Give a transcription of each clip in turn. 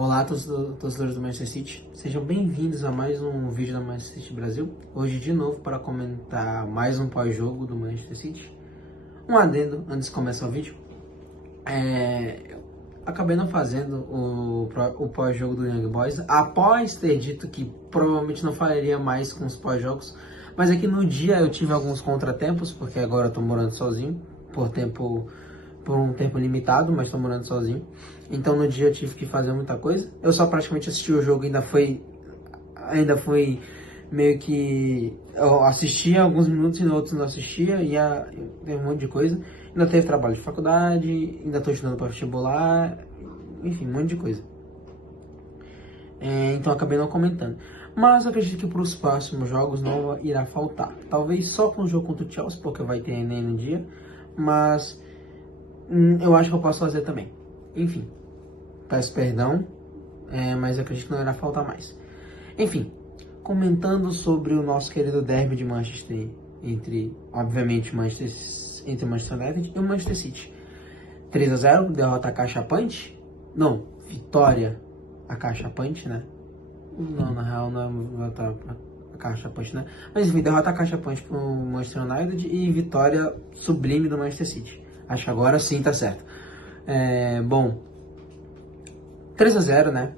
Olá, torcedores do Manchester City, sejam bem-vindos a mais um vídeo da Manchester City Brasil. Hoje de novo para comentar mais um pós-jogo do Manchester City. Um adendo antes de começar o vídeo. Acabei não fazendo o pós-jogo do Young Boys, após ter dito que provavelmente não faria mais com os pós-jogos, mas aqui no dia eu tive alguns contratempos, porque agora eu tô morando sozinho, por um tempo limitado, mas tô morando sozinho. Então no dia eu tive que fazer muita coisa. Eu só praticamente assisti o jogo, ainda foi meio que... Eu assistia alguns minutos e outros não assistia, tem um monte de coisa. Ainda teve trabalho de faculdade, ainda tô estudando para vestibular, enfim, um monte de coisa. Então acabei não comentando. Mas eu acredito que para os próximos jogos não irá faltar. Talvez só com o jogo contra o Chelsea, porque vai ter Enem no dia. Mas eu acho que eu posso fazer também. Enfim, peço perdão, mas eu acredito que não irá faltar mais. Enfim, comentando sobre o nosso querido derby de Manchester, obviamente, entre o Manchester United e o Manchester City. 3-0, derrota acachapante? Não, vitória acachapante, né? Não, na real não é derrota acachapante, né? Mas enfim, derrota acachapante pro Manchester United e vitória sublime do Manchester City. Acho que agora sim tá certo. Bom, 3-0, né?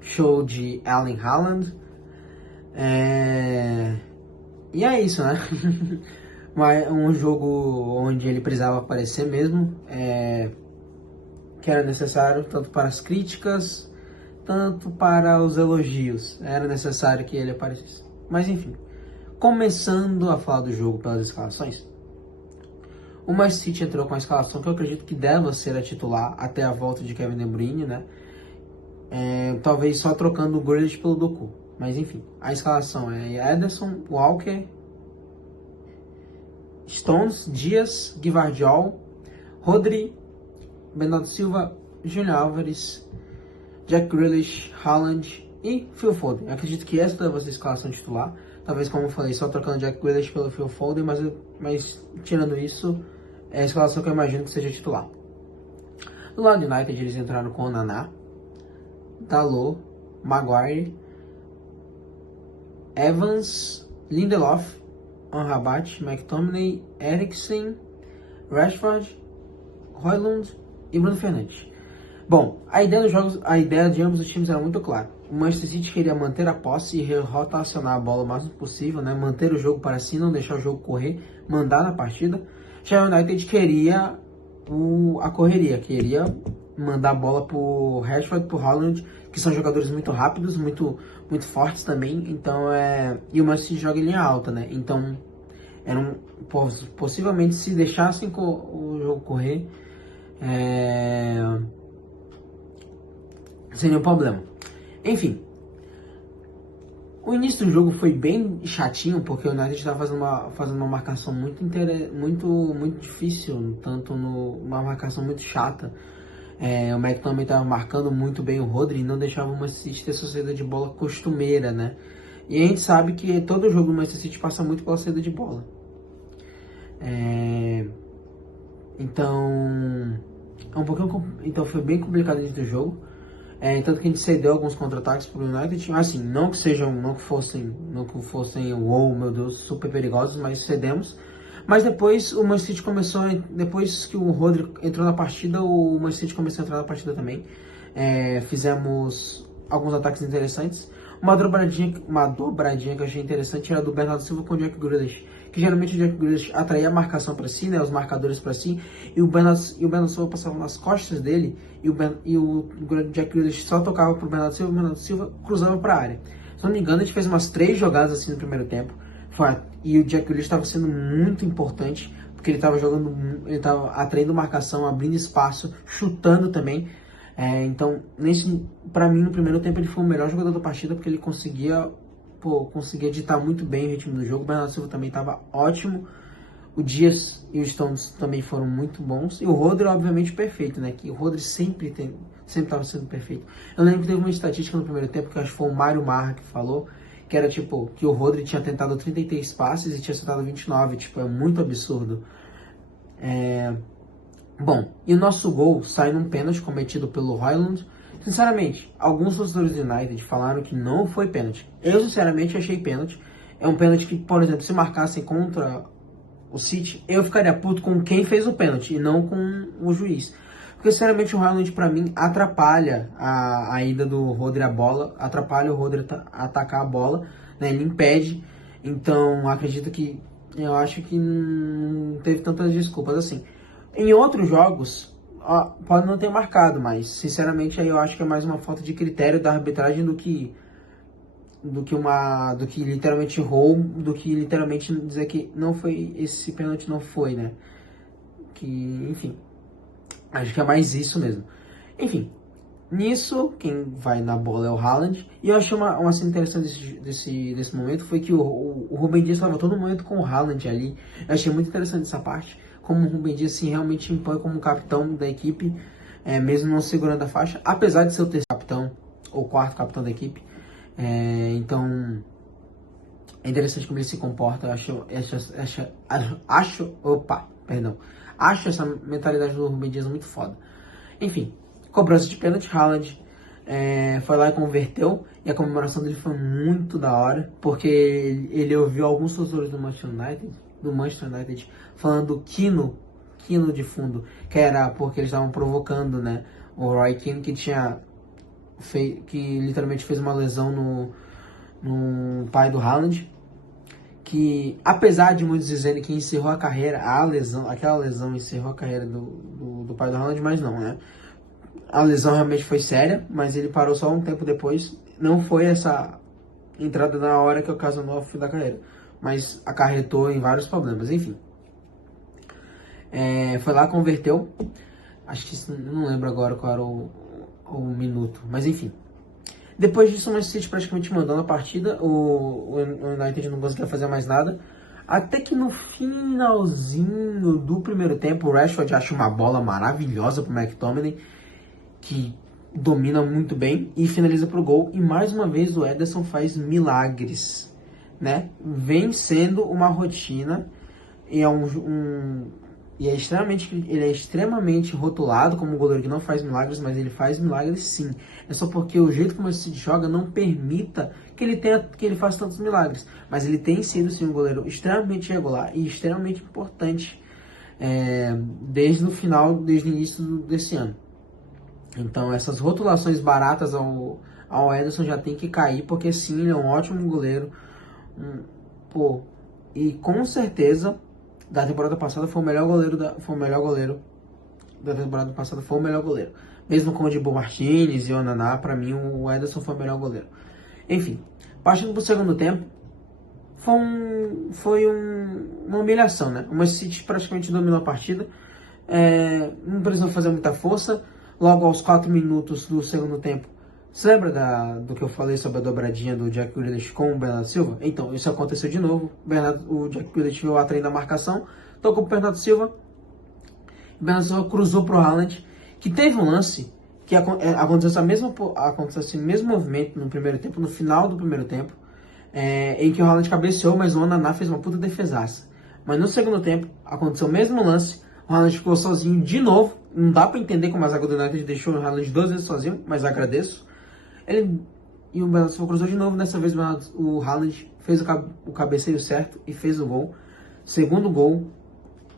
Show de Erling Haaland. E é isso, né? Um jogo onde ele precisava aparecer mesmo, que era necessário tanto para as críticas, tanto para os elogios. Era necessário que ele aparecesse. Mas enfim, começando a falar do jogo pelas escalações, o Manchester City entrou com a escalação que eu acredito que deva ser a titular até a volta de Kevin De Bruyne, né? Talvez só trocando o Grealish pelo Doku. Mas enfim, a escalação é Ederson, Walker, Stones, Dias, Gvardiol, Rodri, Bernardo Silva, Julian Álvares, Jack Grealish, Haaland e Phil Foden. Eu acredito que essa deve ser a escalação titular. Talvez, como eu falei, só trocando Jack Grealish pelo Phil Foden, mas tirando isso, é a escalação que eu imagino que seja titular. Do lado do United, eles entraram com o Naná, Dalot, Maguire, Evans, Lindelof, Amrabat, McTominay, Eriksen, Rashford, Højlund e Bruno Fernandes. Bom, a ideia de ambos os times era muito clara. O Manchester City queria manter a posse e rotacionar a bola o máximo possível, né? Manter o jogo para si, não deixar o jogo correr, mandar na partida. Já o United queria a correria, queria mandar a bola pro Rashford, pro Højlund, que são jogadores muito rápidos, muito fortes também. Então e o Manchester City joga em linha alta, né? Então possivelmente, se deixassem o jogo correr, sem nenhum problema. Enfim, o início do jogo foi bem chatinho, porque o United estava fazendo uma marcação muito difícil, uma marcação muito chata. O McTominay estava marcando muito bem o Rodri e não deixava o Manchester City ter sua saída de bola costumeira, né? E a gente sabe que todo jogo do Manchester City passa muito pela saída de bola. Então foi bem complicado dentro do jogo. Tanto que a gente cedeu alguns contra-ataques pro United, assim, não que fossem, uou, meu Deus, super perigosos, mas cedemos. Mas depois o Manchester City depois que o Rodri entrou na partida, o Manchester City começou a entrar na partida também. Fizemos alguns ataques interessantes. Uma dobradinha que eu achei interessante era do Bernardo Silva com o Jack Grealish, que geralmente o Jack Grealish atraía a marcação para si, né, os marcadores para si, e o Bernardo Silva passava nas costas dele, e o Jack Grealish só tocava pro Bernardo Silva, e o Bernardo Silva cruzava para a área. Se não me engano, a gente fez umas 3 jogadas assim no primeiro tempo, e o Jack Grealish estava sendo muito importante, porque ele estava atraindo marcação, abrindo espaço, chutando também. Então, pra mim, no primeiro tempo, ele foi o melhor jogador da partida, porque ele conseguia ditar muito bem o ritmo do jogo. O Bernardo Silva também estava ótimo. O Dias e o Stones também foram muito bons. E o Rodri, obviamente, perfeito, né? Que o Rodri sempre estava sendo perfeito. Eu lembro que teve uma estatística no primeiro tempo, que acho que foi o Mário Marra que falou, que era tipo, que o Rodri tinha tentado 33 passes e tinha acertado 29. Tipo, é muito absurdo. Bom, e o nosso gol sai num pênalti cometido pelo Højlund, Sinceramente, alguns torcedores do United falaram que não foi pênalti. Eu, sinceramente, achei pênalti. É um pênalti que, por exemplo, se marcassem contra o City, eu ficaria puto com quem fez o pênalti e não com o juiz. Porque, sinceramente, o Haaland, pra mim, atrapalha a ida do Rodri à bola, atrapalha o Rodri atacar a bola, né? Ele impede. Então, acredito que, eu acho que não teve tantas desculpas assim. Em outros jogos, pode não ter marcado, mas, sinceramente, aí eu acho que é mais uma falta de critério da arbitragem do que literalmente roubo, do que literalmente dizer que não foi, esse pênalti não foi, né? Que, enfim, acho que é mais isso mesmo. Enfim, nisso, quem vai na bola é o Haaland. E eu achei uma cena interessante desse momento foi que o Rúben Dias estava todo momento com o Haaland ali. Eu achei muito interessante essa parte, como o Rúben Dias assim, realmente impõe como capitão da equipe, mesmo não segurando a faixa, apesar de ser o terceiro capitão, ou quarto capitão da equipe. Então, é interessante como ele se comporta. Eu acho essa mentalidade do Rúben Dias muito foda. Enfim, cobrança de pênalti, Haaland foi lá e converteu, e a comemoração dele foi muito da hora, porque ele ouviu alguns torcedores do Manchester United falando Kino de fundo, que era porque eles estavam provocando, né, o Roy Keane, que literalmente fez uma lesão no pai do Haaland, que apesar de muitos dizerem que encerrou a carreira, aquela lesão encerrou a carreira do pai do Haaland, mas não, né? A lesão realmente foi séria, mas ele parou só um tempo depois. Não foi essa entrada na hora que ocasionou o fim da carreira, mas acarretou em vários problemas, enfim. Foi lá, converteu. Acho que não lembro agora qual era o minuto, mas enfim. Depois disso, o Manchester City praticamente mandou na partida, o United não conseguia fazer mais nada. Até que no finalzinho do primeiro tempo, o Rashford acha uma bola maravilhosa pro McTominay, que domina muito bem e finaliza pro gol. E mais uma vez o Ederson faz milagres, né? Vem sendo uma rotina e ele é extremamente rotulado como um goleiro que não faz milagres, mas ele faz milagres sim. É só porque o jeito como ele se joga não permita que ele faça tantos milagres. Mas ele tem sido sim um goleiro extremamente regular e extremamente importante desde o início desse ano. Então essas rotulações baratas ao Ederson já tem que cair, porque sim, ele é um ótimo goleiro. E com certeza da temporada passada foi o melhor goleiro da temporada passada, foi o melhor goleiro. Mesmo com o Dibu Martinez e o Onaná, pra mim o Ederson foi o melhor goleiro. Enfim, partindo pro segundo tempo, foi uma humilhação, né? O Manchester City praticamente dominou a partida, não precisou fazer muita força. Logo aos 4 minutos do segundo tempo, você lembra do que eu falei sobre a dobradinha do Jack Grealish com o Bernardo Silva? Então, isso aconteceu de novo. O Jack Grealish viu a trem da marcação, tocou pro Bernardo Silva. O Bernardo Silva cruzou pro Haaland, que teve um lance que aconteceu esse mesmo movimento no primeiro tempo, no final do primeiro tempo, em que o Haaland cabeceou, mas o Onaná fez uma puta defesaça. Mas no segundo tempo, aconteceu o mesmo lance, o Haaland ficou sozinho de novo. Não dá pra entender como a zaga do United deixou o Haaland 2 vezes sozinho, mas agradeço. E o Bernardo Silva cruzou de novo, dessa vez o Haaland fez o cabeceio certo e fez o gol. Segundo gol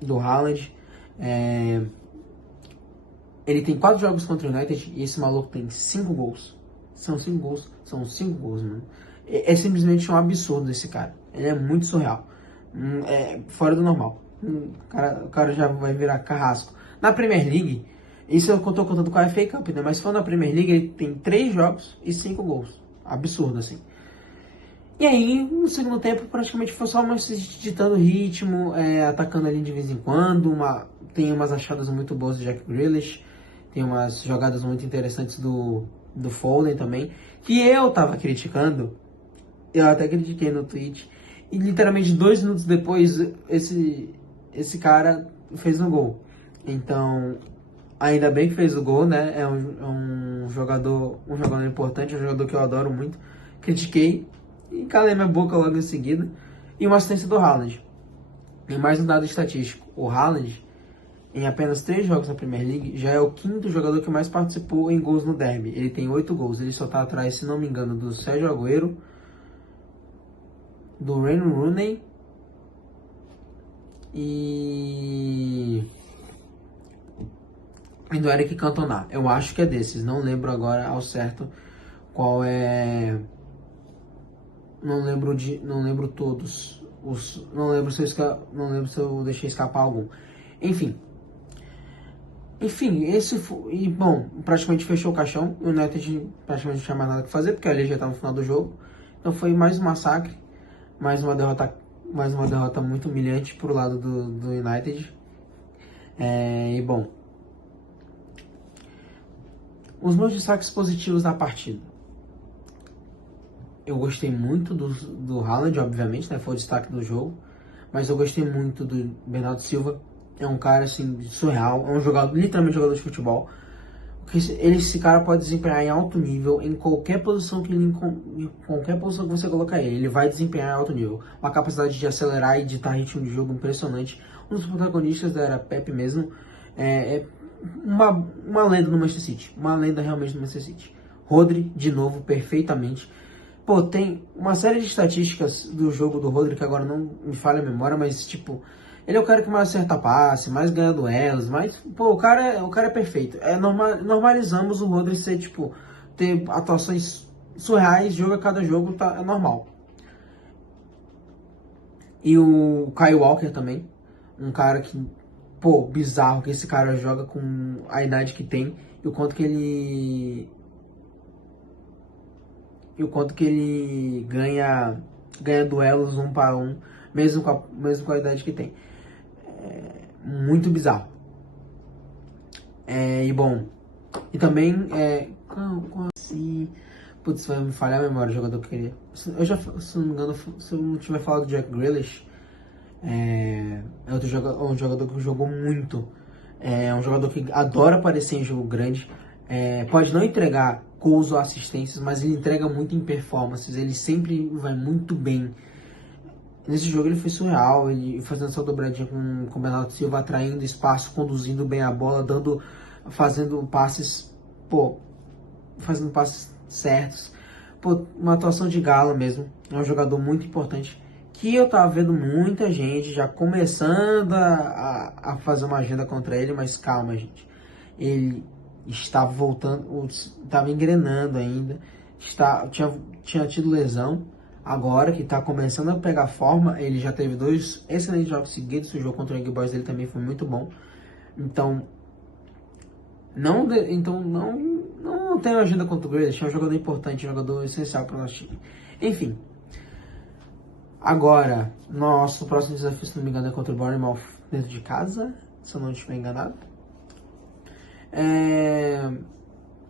do Haaland. Ele tem 4 jogos contra o United e esse maluco tem 5 gols. São 5 gols, mano. É simplesmente um absurdo esse cara. Ele é muito surreal. Fora do normal. O cara já vai virar carrasco. Na Premier League, isso eu tô contando com a FA Cup, né? Mas se for na Premier League, ele tem 3 jogos e 5 gols. Absurdo, assim. E aí, no segundo tempo, praticamente foi só uma ditando ritmo, atacando ali de vez em quando. Tem umas achadas muito boas do Jack Grealish. Tem umas jogadas muito interessantes do Foden também. Que eu tava criticando. Eu até critiquei no tweet. E literalmente 2 minutos depois, esse cara fez um gol. Então, ainda bem que fez o gol, né? É um jogador importante, um jogador que eu adoro muito. Critiquei e calei minha boca logo em seguida. E uma assistência do Haaland. E mais um dado estatístico. O Haaland, em apenas 3 jogos na Premier League, já é o 5º jogador que mais participou em gols no derby. Ele tem 8 gols, ele só tá atrás, se não me engano, do Sérgio Agüero, do Wayne Rooney e do Eric Cantona. Eu acho que é desses, não lembro agora ao certo qual é. Não lembro todos. Não lembro se eu deixei escapar algum. Enfim, e bom, praticamente fechou o caixão. O United praticamente não tinha mais nada o que fazer, porque ali já estava no final do jogo. Então foi mais um massacre, mais uma derrota muito humilhante pro lado do United. E bom, os meus destaques positivos da partida. Eu gostei muito do Haaland, obviamente, né? Foi o destaque do jogo. Mas eu gostei muito do Bernardo Silva. É um cara, assim, surreal. É um jogador, literalmente jogador de futebol. Esse cara pode desempenhar em alto nível em qualquer posição em qualquer posição que você colocar ele. Ele vai desempenhar em alto nível. Uma capacidade de acelerar e ditar ritmo de jogo impressionante. Um dos protagonistas era Pepe mesmo. Uma lenda no Manchester City. Uma lenda realmente no Manchester City. Rodri, de novo, perfeitamente. Pô, tem uma série de estatísticas do jogo do Rodri que agora não me falha a memória, mas tipo, ele é o cara que mais acerta passe, mais ganha duelos, mais, pô, o cara é perfeito. Normalizamos o Rodri ser, tipo, ter atuações surreais, jogo a cada jogo, é normal. E o Kyle Walker também, um cara que, pô, bizarro que esse cara joga com a idade que tem e o quanto que ele ganha duelos 1 para 1, mesmo com a idade que tem. Muito bizarro. E bom, e também, como assim? Putz, vai me falhar a memória do jogador que queria. Eu já, se não me engano, se eu não tiver falado do Jack Grealish, é um jogador que jogou muito. É um jogador que adora aparecer em jogo grande. Pode não entregar gols ou assistências, mas ele entrega muito em performances. Ele sempre vai muito bem. Nesse jogo ele foi surreal, ele fazendo essa dobradinha com o Bernardo Silva, atraindo espaço, conduzindo bem a bola, fazendo passes certos. Pô, uma atuação de gala mesmo. É um jogador muito importante. Que eu tava vendo muita gente já começando a fazer uma agenda contra ele, mas calma, gente. Ele estava voltando, estava engrenando ainda, tinha tido lesão. Agora que está começando a pegar forma, ele já teve 2 excelentes jogos seguidos. O jogo contra o Young Boys dele também foi muito bom. Então, não tenho agenda contra o Grealish. É um jogador importante, um jogador essencial para o nosso time. Enfim, agora, nosso próximo desafio, se não me engano, é contra o Bournemouth dentro de casa, se eu não estiver enganado.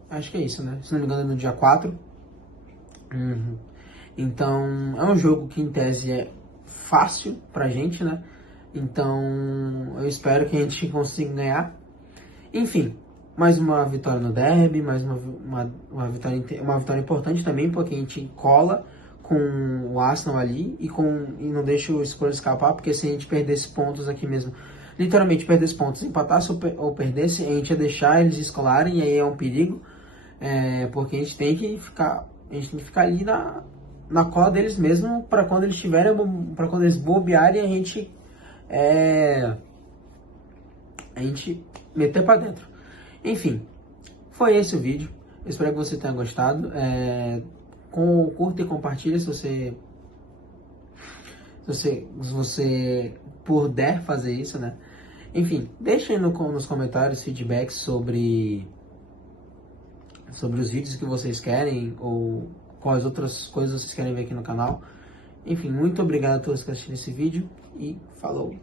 Acho que é isso, né? Se não me engano, é no dia 4. Então, é um jogo que, em tese, é fácil pra gente, né? Então, eu espero que a gente consiga ganhar. Enfim, mais uma vitória no derby, mais uma vitória importante também, porque a gente cola com o Arsenal ali e não deixa o Spurs escapar, porque se a gente perdesse pontos aqui mesmo, literalmente perdesse pontos, empatasse ou perdesse, a gente ia deixar eles escolarem, e aí é um perigo, porque a gente tem que ficar ali na cola deles mesmo, para quando eles bobearem, a gente meter para dentro. Enfim, foi esse o vídeo. Eu espero que você tenha gostado. Curta e compartilha se você puder fazer isso, né? Enfim, deixem nos comentários feedbacks sobre os vídeos que vocês querem ou quais outras coisas vocês querem ver aqui no canal. Enfim, muito obrigado a todos que assistiram esse vídeo e falou!